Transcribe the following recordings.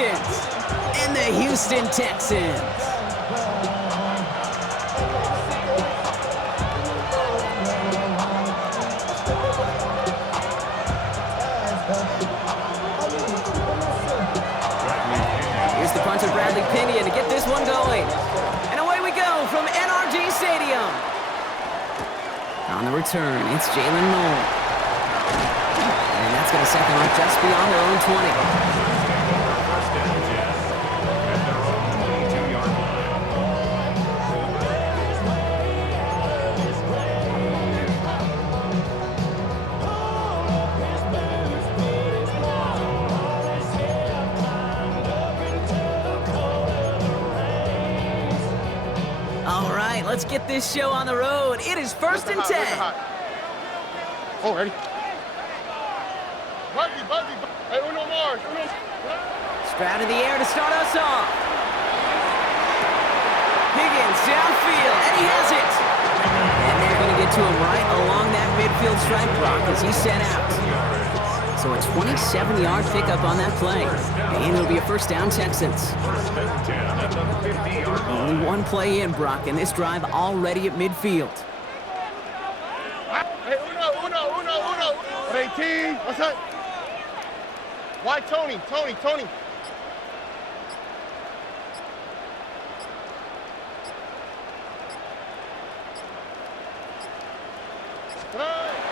Falcons and the Houston Texans. Here's the punter, Bradley Pinion, to get this one going. And away we go from NRG Stadium. On the return, it's Jalen Noel. And that's going to set them up just beyond their own 20. First and 10 at their own 22-yard line. All right, let's get this show on the road. It is first and 10. Oh, ready? Buggy. Hey, uno more. Stroud in the air to start us off. Higgins downfield, and he has it. And they're going to get to him right along that midfield stripe, Brock, as he set out. So a 27-yard pickup on that play. And it'll be a first down, Texans. First and 10 at the 50-yard line. Only one play in, Brock, and this drive already at midfield. Hey, uno. 18. What's up? Why Tony?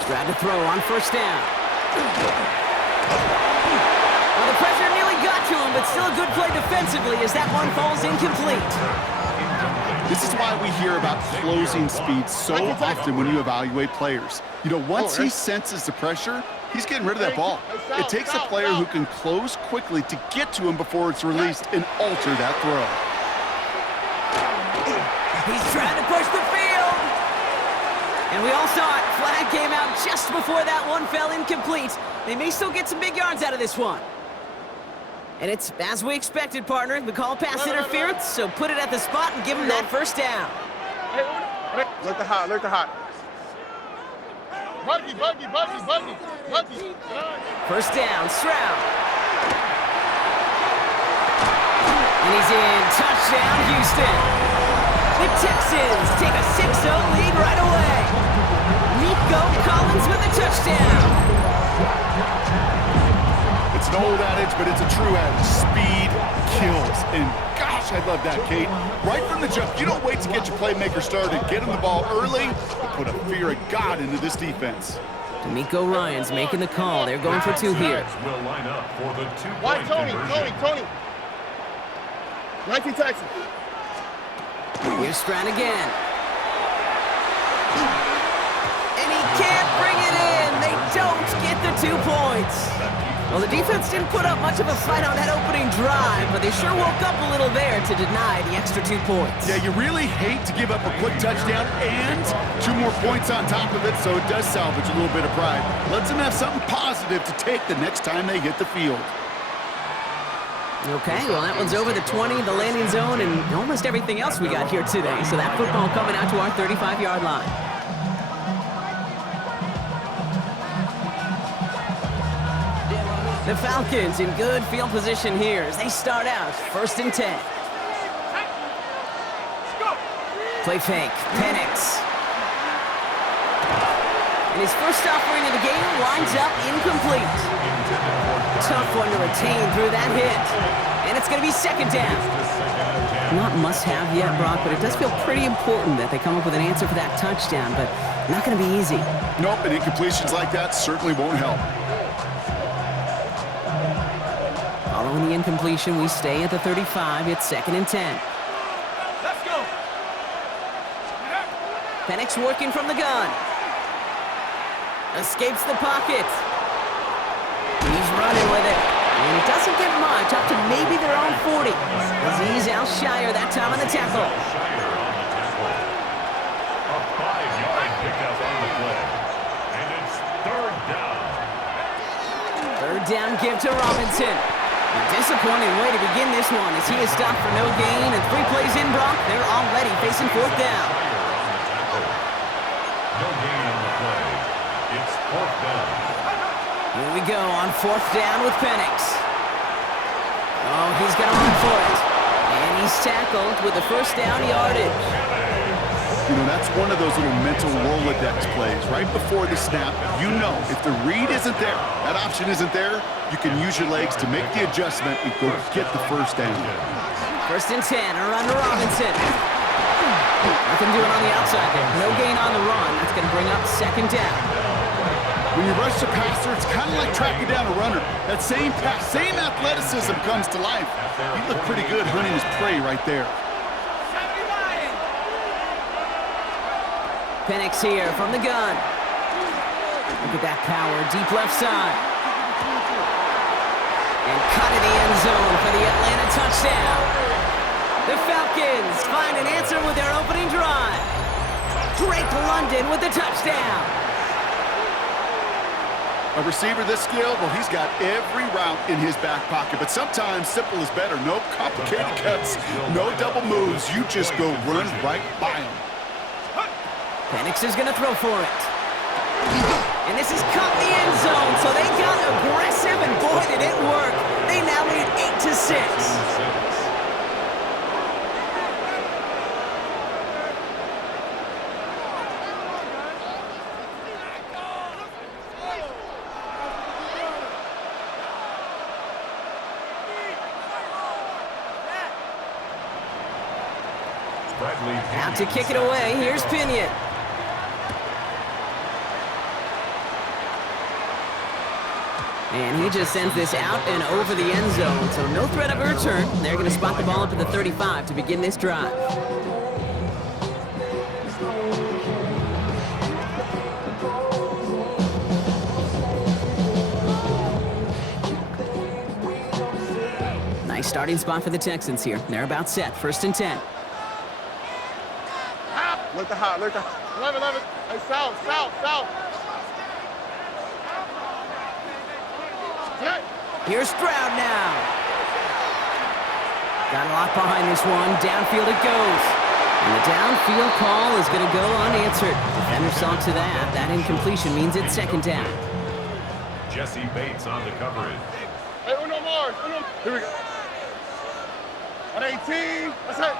Stroud to throw on first down. Well, the pressure nearly got to him, but still a good play defensively as that one falls incomplete. This is why we hear about closing speed so often when you evaluate players. You know, once he senses the pressure, he's getting rid of that ball. It takes a player who can close quickly to get to him before it's released and alter that throw. He's trying to push the field. And we all saw it. Flag came out just before that one fell incomplete. They may still get some big yards out of this one. And it's as we expected, partner. We call pass interference, so put it at the spot and give him that first down. Look the hot. Buggy. First down, Stroud. And he's in. Touchdown, Houston. The Texans take a 6-0 lead right away. Nico Collins with a touchdown. It's an old adage, but it's a true adage. Speed kills. And gosh, I love that, Kate. Right from the jump, you don't wait to get your playmaker started. Get him the ball early and put a fear of God into this defense. D'Amico Ryan's making the call. They're going for two here. Will line up for the two-point Why Tony? conversion. 19 Texans. Here's Stroud again. And he can't bring it in. They don't get the 2 points. Well, the defense didn't put up much of a fight on that opening drive, but they sure woke up a little there to deny the extra 2 points. Yeah, you really hate to give up a quick touchdown and 2 more points on top of it, so it does salvage a little bit of pride. Lets them have something positive to take the next time they hit the field. Okay, well, that one's over the 20, the landing zone, and almost everything else we got here today. So that football coming out to our 35-yard line. The Falcons in good field position here as they start out first and 10. Play fake, Penix. And his first offering of the game winds up incomplete. Tough one to retain through that hit. And it's going to be second down. Not must-have yet, Brock, but it does feel pretty important that they come up with an answer for that touchdown, but not going to be easy. Nope, and incompletions like that certainly won't help. Following the incompletion, we stay at the 35. It's second and 10. Let's go. Penix working from the gun. Escapes the pocket. He's running with it. And it doesn't get much, up to maybe their own 40. As he's Shire that time on the tackle. A 5-yard pickup on the play. And it's third down. Third down give to Robinson. A disappointing way to begin this one as he is stopped for no gain. And 3 plays in, Brock, they're already facing fourth down. No gain on the play. It's fourth down. Here we go on fourth down with Penix. Oh, he's going to run for it. And he's tackled with the first down yardage. You know, that's one of those little mental Rolodex plays. Right before the snap, you know if the read isn't there, that option isn't there, you can use your legs to make the adjustment and go get the first down. 1st and 10, a run to Robinson. Nothing doing on the outside there. No gain on the run. That's going to bring up 2nd down. When you rush the passer, it's kind of like tracking down a runner. That same pass, same athleticism comes to life. He looked pretty good hunting his prey right there. Penix here from the gun. Look at that power, deep left side. And cut in the end zone for the Atlanta touchdown. The Falcons find an answer with their opening drive. Drake London with the touchdown. A receiver this skilled, well, he's got every route in his back pocket, but sometimes simple is better. No complicated cuts, no double moves. You just go run right by him. Penix is going to throw for it. And this is cut in the end zone, so they got aggressive, and boy, did it work. They now lead 8-6. Out to kick it away, here's Pinion. And he just sends this out and over the end zone, so no threat of a return. They're going to spot the ball up at the 35 to begin this drive. Nice starting spot for the Texans here. They're about set, 1st and 10. Look the hot, look the hot. 11. Hey, south. Here's Stroud now. Got a lot behind this one. Downfield it goes. And the downfield call is going to go unanswered. Defender saw to that. That incompletion means it's 2nd down. Jesse Bates on the coverage. Hey, Uno Mars. Here we go. On 18. That's it.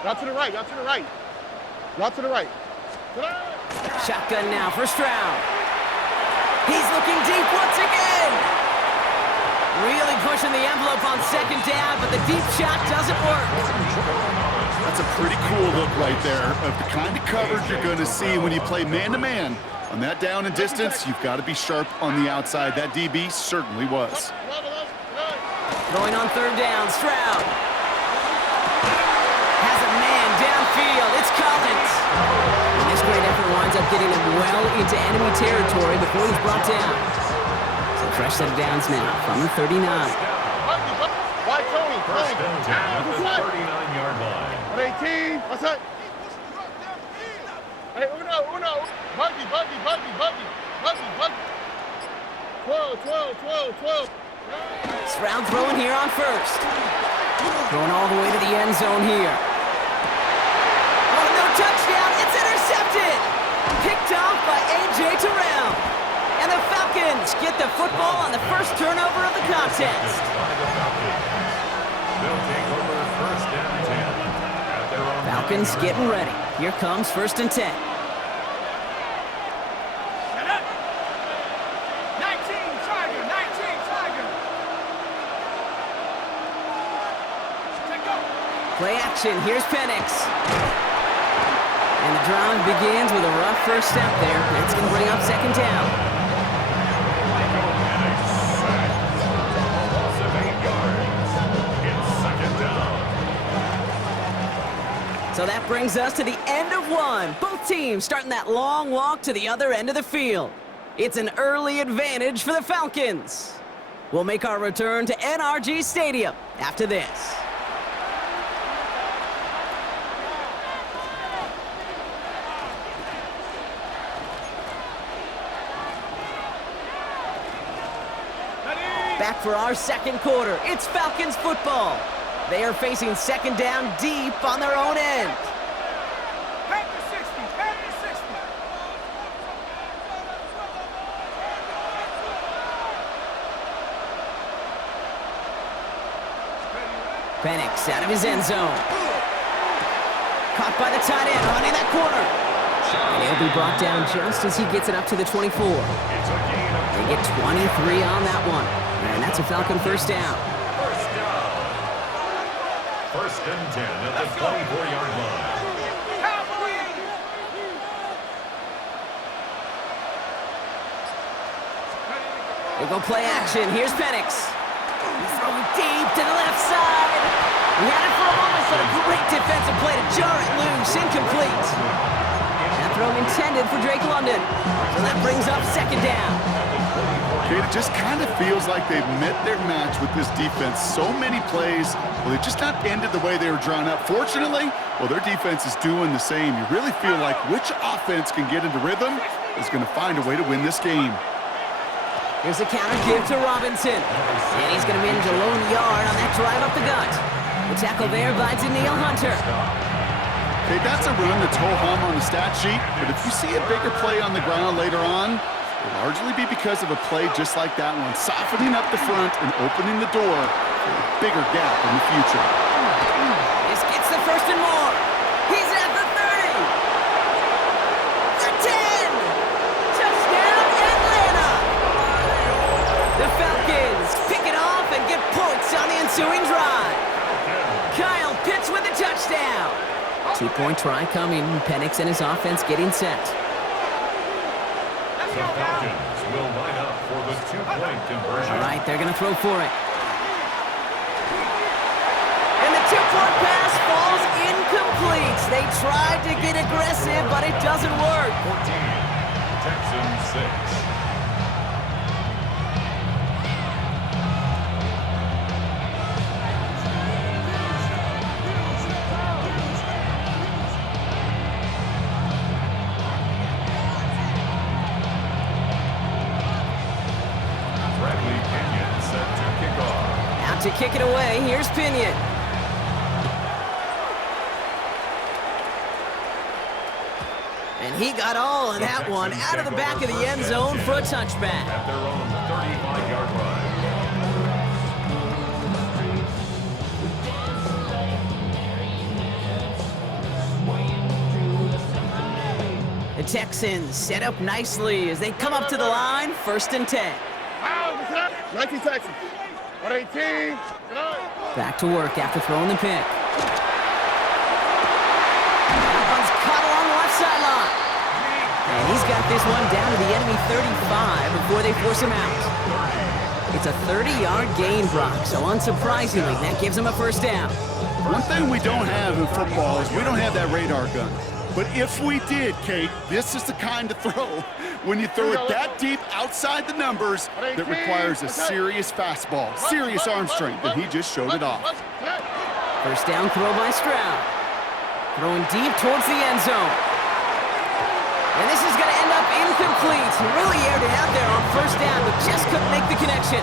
Out to the right. Shotgun now for Stroud. He's looking deep once again. Really pushing the envelope on 2nd down, but the deep shot doesn't work. That's a pretty cool look right there of the kind of coverage you're going to see when you play man-to-man. On that down and distance, you've got to be sharp on the outside. That DB certainly was. Throwing on 3rd down, Stroud. Has a man downfield. It's Collins. And this great effort winds up getting him well into enemy territory before he's brought down. So fresh set of downs now from the 39. Why Tony? First and 10 at the 39-yard line. 18. What's that? Hey, Uno. Buggy. 12. Stroud throwing here on 1st. Throwing all the way to the end zone here. Oh, no touchdown. It's intercepted. Picked off by A.J. Terrell. And the Falcons get the football on the first turnover of the contest. They'll take over 1st and 10 at their own Falcons getting ready. Here comes 1st and 10. Play action, here's Penix. And the drive begins with a rough first step there. That's going to bring up 2nd down. So that brings us to the end of one. Both teams starting that long walk to the other end of the field. It's an early advantage for the Falcons. We'll make our return to NRG Stadium after this. Back for our 2nd quarter. It's Falcons football. They are facing 2nd down deep on their own end. Penix out of his end zone. Caught by the tight end, running that corner. And he'll be brought down just as he gets it up to the 24. They get 23 on that one. And that's a Falcon first down. First and 10 at the 24-yard line. They go play action. Here's Penix. He's throwing deep to the left side. He had it for a moment, but a great defensive play to jar it loose. Incomplete. That throw intended for Drake London. So that brings up second down. It just kind of feels like they've met their match with this defense. So many plays, well, they just not ended the way they were drawn up. Fortunately, well, their defense is doing the same. You really feel like which offense can get into rhythm is going to find a way to win this game. Here's a counter give to Robinson. And he's going to manage a lone yard on that drive up the gut. The tackle there by Danielle Hunter. Okay, that's a run that's ho-hum on the stat sheet, but if you see a bigger play on the ground later on, it'll largely be because of a play just like that one, softening up the front and opening the door for a bigger gap in the future. This gets the first and more. He's at the 30. The 10. Touchdown, Atlanta. The Falcons pick it off and get points on the ensuing drive. Kyle Pitts with a touchdown. 2-point try coming. Penix and his offense getting set. The Falcons will line up for the 2-point conversion. All right, they're going to throw for it. And the 2-point pass falls incomplete. They tried to get aggressive, but it doesn't work. 14, Texans 6. To kick it away, here's Pinion. And he got all of that one out of the back of the end zone for a touchback. At their own 35-yard line. The Texans set up nicely as they come up to the line, 1st and 10. 19 Texans. 118. Back to work after throwing the pick. That one's caught along the left sideline. And he's got this one down to the enemy 35 before they force him out. It's a 30-yard gain, Brock, so unsurprisingly, that gives him a first down. One thing we don't have in football is we don't have that radar gun. But if we did, Kate, this is the kind of throw when you throw it that deep outside the numbers that requires a serious fastball, serious arm strength, and he just showed it off. First down throw by Stroud. Throwing deep towards the end zone. And this is going to end up incomplete. He really aired it out there on first down, but just couldn't make the connection.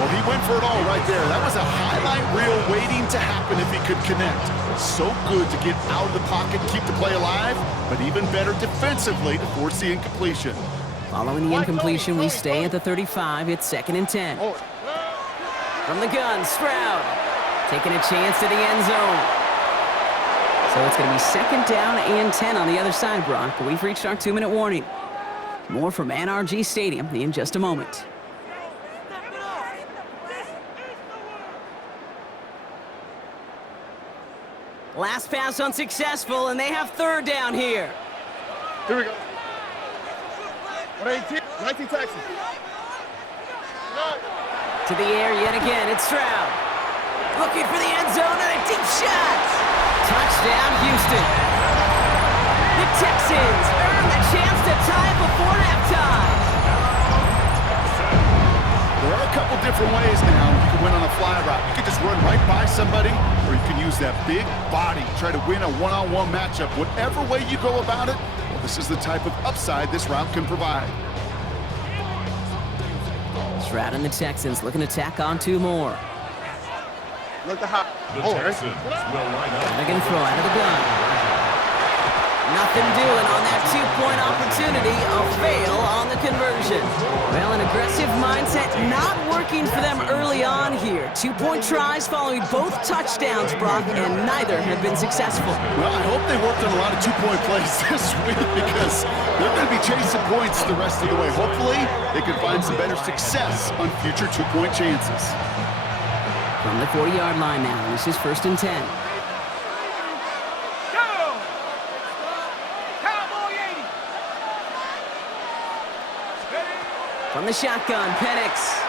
Well, he went for it all right there. That was a highlight reel waiting to happen if he could connect. So good to get out of the pocket, keep the play alive, but even better defensively to force the incompletion. Following the incompletion, we stay at the 35. It's 2nd and 10. From the gun, Stroud taking a chance to the end zone. So it's going to be 2nd down and 10 on the other side, Brock. But we've reached our 2-minute warning. More from NRG Stadium in just a moment. Last pass unsuccessful, and they have 3rd down here. Here we go. 118, 19 Texans. To the air yet again, it's Stroud. Looking for the end zone and a deep shot. Touchdown, Houston. The Texans earn the chance to tie before halftime. There are a couple different ways now you can win on a fly route. You can just run right by somebody, or you can use that big body, try to win a one-on-one matchup. Whatever way you go about it, well, this is the type of upside this route can provide. Stroud and the Texans looking to tack on 2 more. Look the hot. The Texans will line up. They're going to throw out of the gun. Nothing doing on that 2-point opportunity. A fail on the conversion. conversion. Well, an aggressive mindset not working for them early on here. 2-point tries following both touchdowns, Brock, and neither have been successful. Well, I hope they worked on a lot of 2-point plays this week because they're going to be chasing points the rest of the way. Hopefully, they can find some better success on future 2-point chances. From the 40-yard line now, this is 1st and 10. From the shotgun, Penix.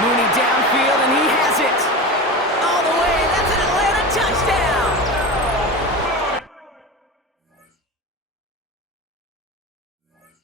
Mooney downfield, and